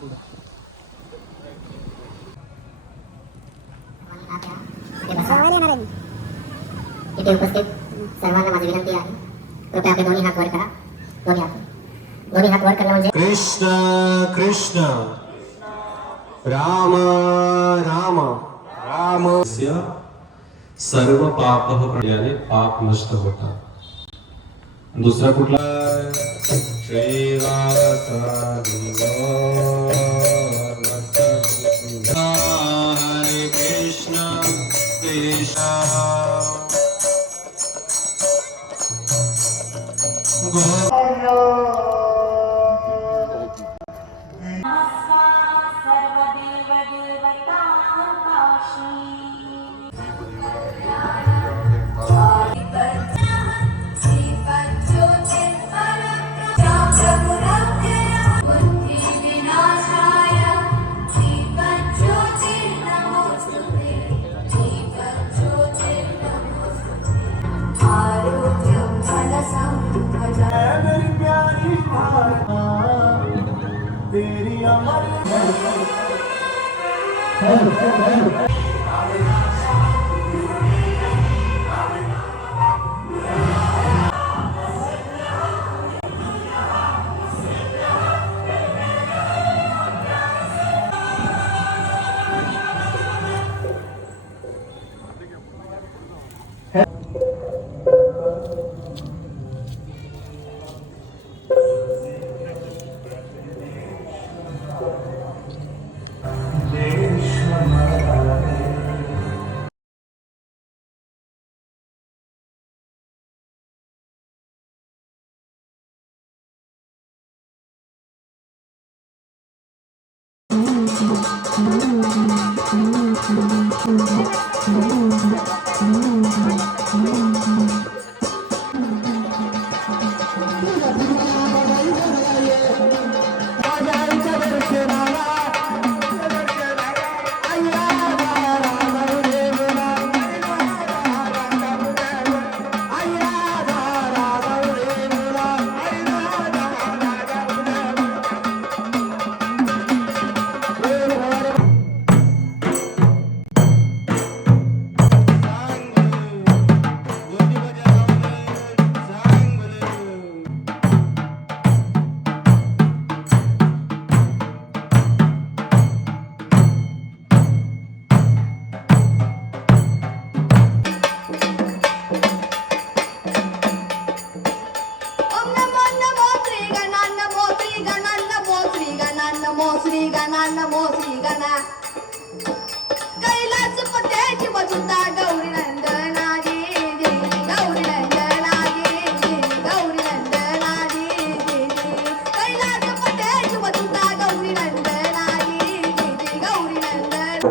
इथे उपस्थित सर्वांना माझी विनंती आहे, कृपया आपले दोन्ही हात वर करा. दोन्ही हात वर करा म्हणजे कृष्ण कृष्ण राम राम राम सर्व पाप याने पाप नष्ट होतात. दुसरा कुठला हरे कृष्ण कृष्ण तेरी अमर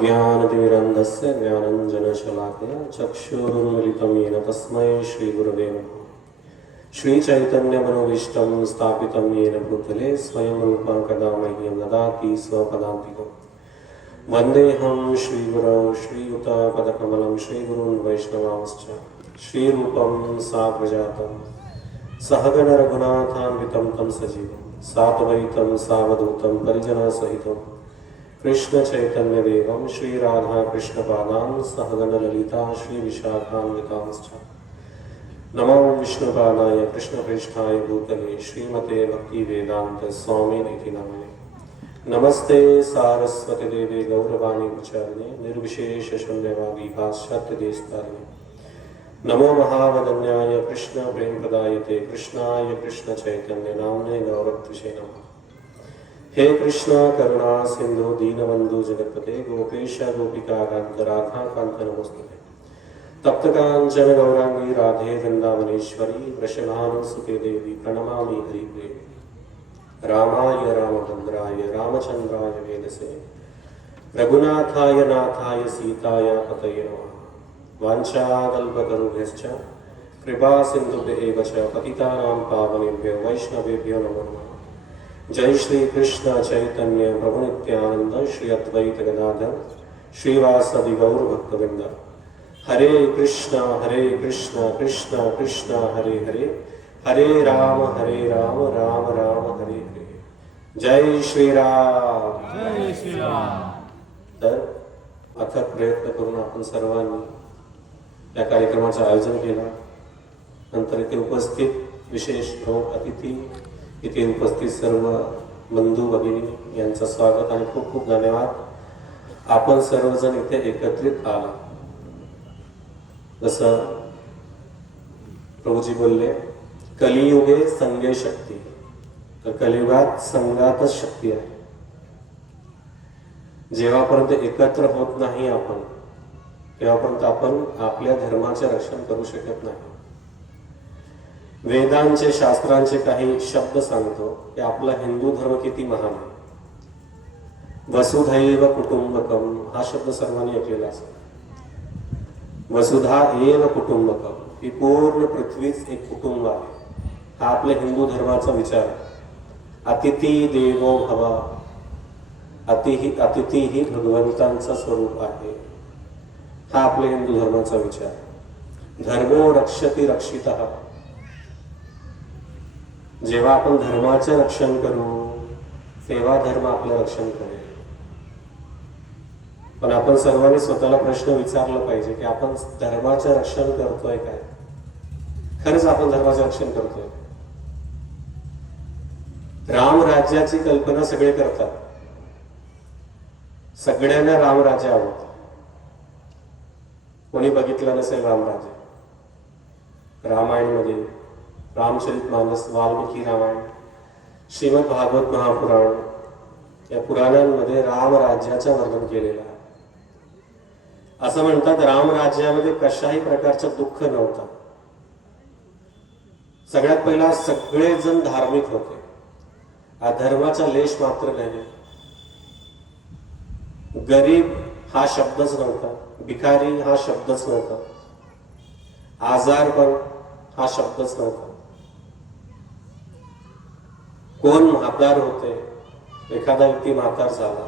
ज्ञानतिमिरन्धस्य ज्ञानञ्जनशलाकया चक्षुरुन्मिलितं येन तस्मै श्रीगुरवे नमः. श्रीचैतन्यमनोभीष्टं स्थापितं येन भूतले स्वयं रूपा कदा मह्यं ददाति स्वपदान्तिकम्. वन्देऽहं श्रीगुरौ श्रीयुतापदकमलं श्रीगुरून् वैष्णवांश्च श्रीरूपं साग्रजातं सहगण रघुनाथान्वितं तं सजीवं साद्वैतं सावधूतं परिजनसहितं कृष्ण चैतन्य देवं श्री राधा कृष्ण पादान सहगण ललिता श्री विशाखान्वितांश्च. नमो विष्णुपादाय कृष्ण प्रेष्ठाय भूतले श्रीमते भक्ति वेदांत स्वामी निधि नामिने. नमस्ते सारस्वती देवे गौरवाणी प्रचारिणे निर्विशेष शून्यवादी पाश्चात्य देशतारिणे. नमो महावदन्याय कृष्ण प्रेम प्रदायते कृष्णाय कृष्ण चैतन्य नामने गौरत्विषे नमः. हे कृष्ण करुणा सिंधु दीनबंधु जगत्पते गोपेश गोपिका कांत राधा कांत नमोस्तुते. तप्त कांचन गौरांगी राधे वृंदावनेश्वरी वृषभानुसुते देवी प्रणमामि हरिप्रिये. रामाय रामभद्राय रामचंद्राय वेदसे रघुनाथाय नाथाय सीताय पतये नमः. वाञ्छाकल्पतरुभ्यश्च कृपा सिन्धुभ्यः च पतितानां पावनेभ्यो वैष्णवेभ्यो नमो नमः. जय श्री कृष्ण चैतन्य प्रभु नित्यानंद श्री अद्वैत गदाधर श्रीवासदि गौर भक्तवृंद. हरे कृष्ण कृष्ण कृष्ण हरे हरे हरे राम राम राम हरे हरे. जय श्रीराम. जय श्रीराम. तर अथक प्रयत्न करून आपण सर्वांनी या कार्यक्रमाचं आयोजन केलं. नंतर इथे उपस्थित विशेष प्रमुख अतिथी, इथे उपस्थित सर्व बंधू भगिनी यांचं स्वागत आणि खूप खूप धन्यवाद. आपण सर्वजण इथे एकत्रित आला. जसं प्रभूजी बोलले, कलियुगे संगे शक्ती. तर कलियुगात संघातच शक्ती आहे. जेव्हापर्यंत एकत्र होत नाही आपण, तेव्हापर्यंत आपण आपल्या धर्माचे रक्षण करू शकत नाही. वेदांचे, शास्त्रांचे काही शब्द सांगतो की आपला हिंदू धर्म किती महान आहे. वसुधैव कुटुंबकम हा शब्द सर्वांनी ऐकलेला असेल. वसुधा एव कुटुंबकम, ही पूर्ण पृथ्वीच एक कुटुंब आहे. हा आपल्या हिंदू धर्माचा विचार आहे. अतिथी देवो भव, अतिथी ही भगवंतांचं स्वरूप आहे. हा आपल्या हिंदू धर्माचा विचार आहे. धर्मो रक्षति रक्षितः. जेव्हा आपण धर्माचे रक्षण करू तेव्हा धर्म आपलं रक्षण करेल. पण आपण सर्वांनी स्वतःला प्रश्न विचारला पाहिजे की आपण धर्माचे रक्षण करतोय काय? खरंच आपण धर्माचे रक्षण करतोय? राम राज्याची कल्पना सगळे करतात. सगळ्यांना रामराज्य आवडतं. कोणी बघितलं नसेल रामराज्य? रामायणमध्ये रामचरितमानस, वाल्मिकी रामायण, श्रीमद भागवत महापुराण या पुराणांमध्ये रामराज्याचं वर्णन केलेलं आहे. असं म्हणतात रामराज्यामध्ये कशाही प्रकारचं दुःख नव्हतं. सगळ्यात पहिला सगळेजण धार्मिक होते. अधर्माचा लेश मात्र नाही. गरीब हा शब्दच नव्हता, भिकारी हा शब्दच नव्हता, आजारपण हा शब्दच नव्हता. कोण म्हातार होते, एखादा व्यक्ती म्हातार झाला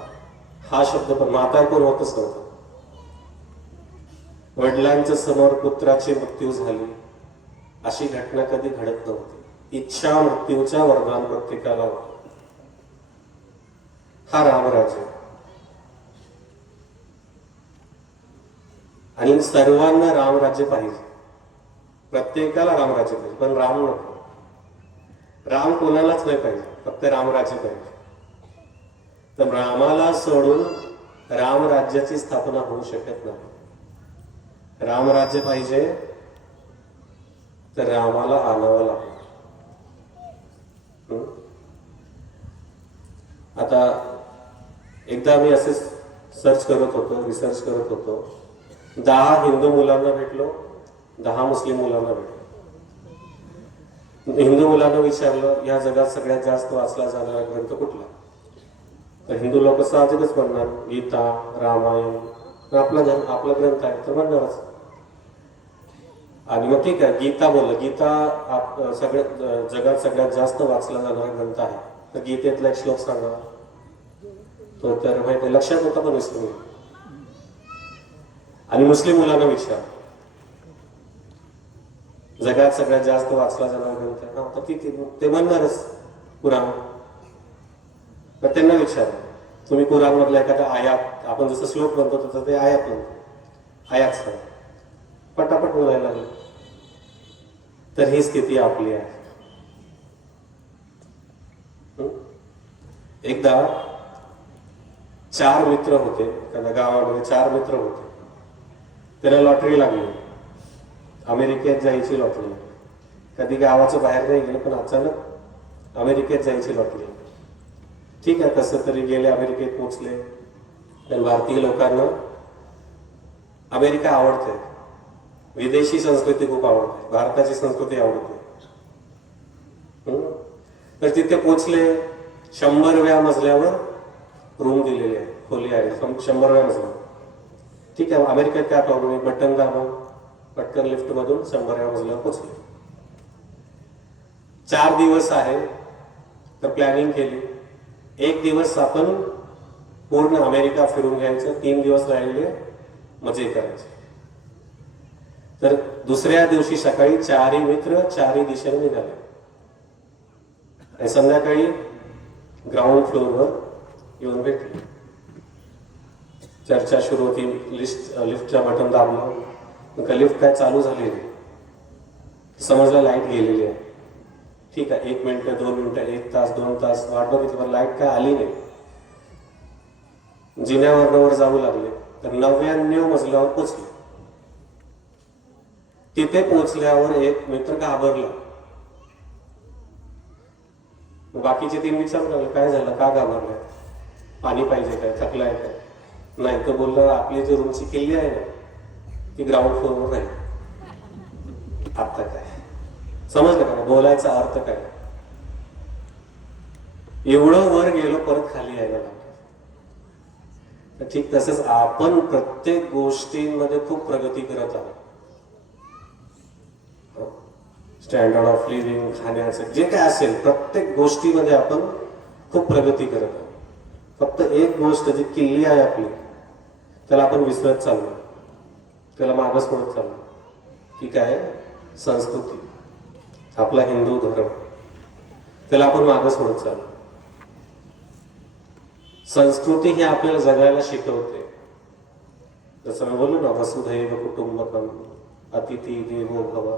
हा शब्द पण, म्हातार कोण होतच नव्हता. वडिलांच्या समोर पुत्राची मृत्यू झाली अशी घटना कधी घडत नव्हती. इच्छा मृत्यूचा वरदान प्रत्येकाला होता. हा रामराज्य. आणि सर्वांना रामराज्य पाहिजे. प्रत्येकाला रामराज्य पाहिजे, पण राम नको. राम कोणालाच नाही पाहिजे, फक्त रामराज्य पाहिजे. तर रामाला सोडून रामराज्याची स्थापना होऊ शकत नाही. रामराज्य पाहिजे तर रामाला आणावं लागेल. आता एकदा मी असे सर्च करत होतो, रिसर्च करत होतो. 10 हिंदू मुलांना भेटलो, 10 मुस्लिम मुलांना भेटलो. हिंदू मुलांना विचारलं या जगात सगळ्यात जास्त वाचला जाणारा ग्रंथ कुठला? तर हिंदू लोक साहजिकच म्हणणार गीता, रामायण. आपला ग्रंथ आहे तर म्हणणारच. आणि मग ठीक आहे, गीता बोललं. गीता जगात सगळ्यात जास्त वाचला जाणारा ग्रंथ आहे. तर गीतेतला एक श्लोक सांगा. तो तर माहिती लक्षात होता पण विसरून. आणि मुस्लिम मुलांना विचार, जगात सगळ्यात जास्त वाचला जाणारा ग्रंथ आहे. तर ते म्हणणारच कुराण. तर त्यांना विचार, तुम्ही कुराण मधला एखादा आयात, आपण जसं श्लोक म्हणतो तसं ते आयात म्हणतो, आयात सांग. पटापट बोलायला लागले. तर ही स्थिती आपली आहे. एकदा 4 मित्र होते. त्या गावामध्ये 4 मित्र होते. त्याला लॉटरी लागली. अमेरिकेत जायची लॉटरी. कधी गावाच्या बाहेर नाही गेलं, पण अचानक अमेरिकेत जायची लॉटरी. ठीक आहे, कसं तरी गेले, अमेरिकेत पोहोचले. पण भारतीय लोकांना अमेरिका आवडते. विदेशी संस्कृती खूप आवडते, भारताची संस्कृती आवडते. तर तिथे पोहोचले. 100व्या मजल्यावर रूम दिलेली आहे, खोली आहे. 100व्या मजल्यावर. ठीक आहे, अमेरिकेत काय प्रॉब्लेम आहे, बटन दाबा, पटकन लिफ्ट मधून 100व्या मजल्यावर पोहोचले. 4 दिवस आहे तर प्लॅनिंग केली. 1 दिवस आपण पूर्ण अमेरिका फिरून घ्यायचं, 3 दिवस राहिले मजे करायचे. तर दुसऱ्या दिवशी सकाळी 4ही मित्र 4ही दिशेने निघाले. आणि संध्याकाळी ग्राउंड फ्लोअरवर येऊन भेटले. चर्चा सुरू होती. लिफ्टच्या बटन दाबलं, लिफ्ट काय चालू झाली नाही. समजलं लाईट गेलेली आहे. ठीक आहे, 1 मिनिट, 2 मिनिटं, 1 तास, 2 तास वाट बघितली, पण लाईट काय आली नाही. जिन्यावर जाऊ लागले तर 99 मजल्यावर पोचले. तिथे पोचल्यावर एक मित्र घाबरला. बाकीचे 3 विचारू लागले, काय झालं, का घाबरलाय, पाणी पाहिजे काय, थकलाय काय. नाही तर बोललं, आपली जी रूमची किल्ली आहे ना ती ग्राउंड फ्लोअरवर राहील. आता काय समजलं का बोलायचा अर्थ काय. एवढं वर गेलो, परत खाली यायला लागलो. ठीक तसंच आपण प्रत्येक गोष्टींमध्ये खूप प्रगती करत आहोत. स्टँडर्ड ऑफ लिव्हिंग, खाण्याचं जे काय असेल प्रत्येक गोष्टीमध्ये आपण खूप प्रगती करत आहोत. फक्त एक गोष्ट जी किल्ली आहे आपली, त्याला आपण विसरत चाललो, त्याला मागच पडत चाललो. ती काय, संस्कृती, आपला हिंदू धर्म, त्याला आपण मागच पडत चाललो. संस्कृती ही आपल्याला जगायला शिकवते. जसं मी बोललो ना, वसुधैव कुटुंबकम, अतिथी देवो भव.